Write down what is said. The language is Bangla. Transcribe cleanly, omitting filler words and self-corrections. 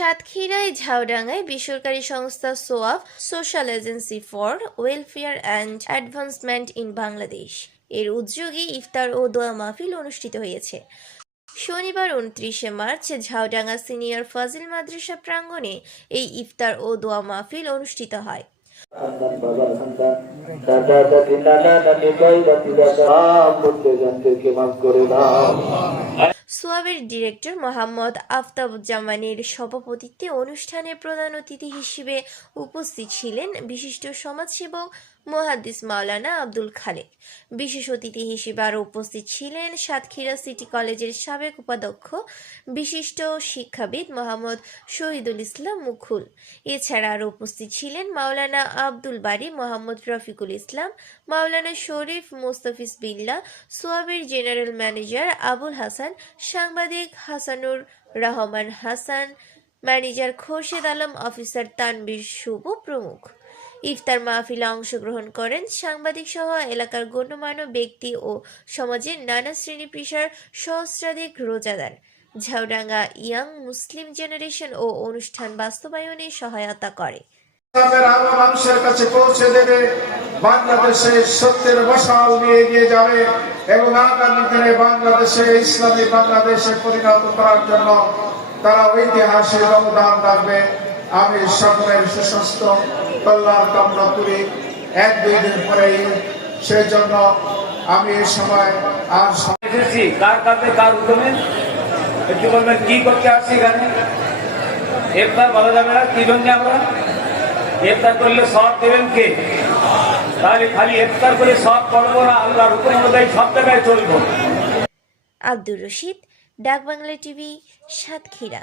সাতক্ষীরায় ঝাউডাঙ্গায় বেসরকারি সংস্থা সোয়াফ social agency for welfare and advancement in Bangladesh এর উদ্যোগে ইফতার ও দোয়া মাহফিল অনুষ্ঠিত হয়েছে। শনিবার ২৯শে মার্চ ঝাউডাঙ্গা সিনিয়র ফাজিল মাদ্রাসা প্রাঙ্গণে এই ইফতার ও দোয়া মাহফিল অনুষ্ঠিত হয়। সোয়াবের ডিরেক্টর মোহাম্মদ আফতাবুজ্জামানের সভাপতিত্বে অনুষ্ঠানে প্রধান অতিথি হিসেবে উপস্থিত ছিলেন বিশিষ্ট সমাজসেবক মুহাদ্দিস মাওলানা আব্দুল খালেক। বিশেষ অতিথি হিসেবে আরও উপস্থিত ছিলেন সাতক্ষীরা সিটি কলেজের সাবেক উপাধ্যক্ষ বিশিষ্ট শিক্ষাবিদ মোহাম্মদ শহীদুল ইসলাম মুকুল। এছাড়া আরও উপস্থিত ছিলেন মাওলানা আব্দুল বারী, মোহাম্মদ রফিকুল ইসলাম, মাওলানা শরীফ মোস্তাফিজ বিল্লাহ, সোয়াবের জেনারেল ম্যানেজার আবুল হাসান, সাংবাদিক হাসানুর রহমান হাসান, ম্যানেজার খোরশেদ আলম, অফিসার তানবীর শুভ প্রমুখ। ইফতার মাহফিলে অংশগ্রহণ করেন সাংবাদিক সহ এলাকার গণ্যমান্য ব্যক্তি ও সমাজের নানা শ্রেণী পেশার সহস্রাধিক রোজাদার। ঝাউডাঙ্গা ইয়াং মুসলিম জেনারেশন ও অনুষ্ঠান বাস্তবায়নে সহায়তা করে। মানুষের কাছে পৌঁছে দেবে, বাংলাদেশে সত্যের মশাল নিয়ে এগিয়ে যাবে এবং আগামী দিনে বাংলাদেশে ইসলামী বাংলাদেশে পরিণত করার জন্য তারা ঐতিহাসিক অবদান রাখবে। আমি সকলের সুস্বাস্থ্য কল্যাণ কামনা করি। ১-২ দিন পরেই সেই জন্য আমি এই সময় আর এসেছি কার কাছে কার উদ্যমে একটু বলবেন কি করতে আসছি এখানে। ইফতার বলা যাবে না কি জন্য আমরা ইফতার করলে সব দেবেন কে? তাহলে খালি ইফতার করে সব করবো না, আল্লাহর হুকুম অনুযায়ী সব জায়গায় চলবো। আব্দুর রশিদ, ডাক বাংলা টিভি, সাতক্ষীরা।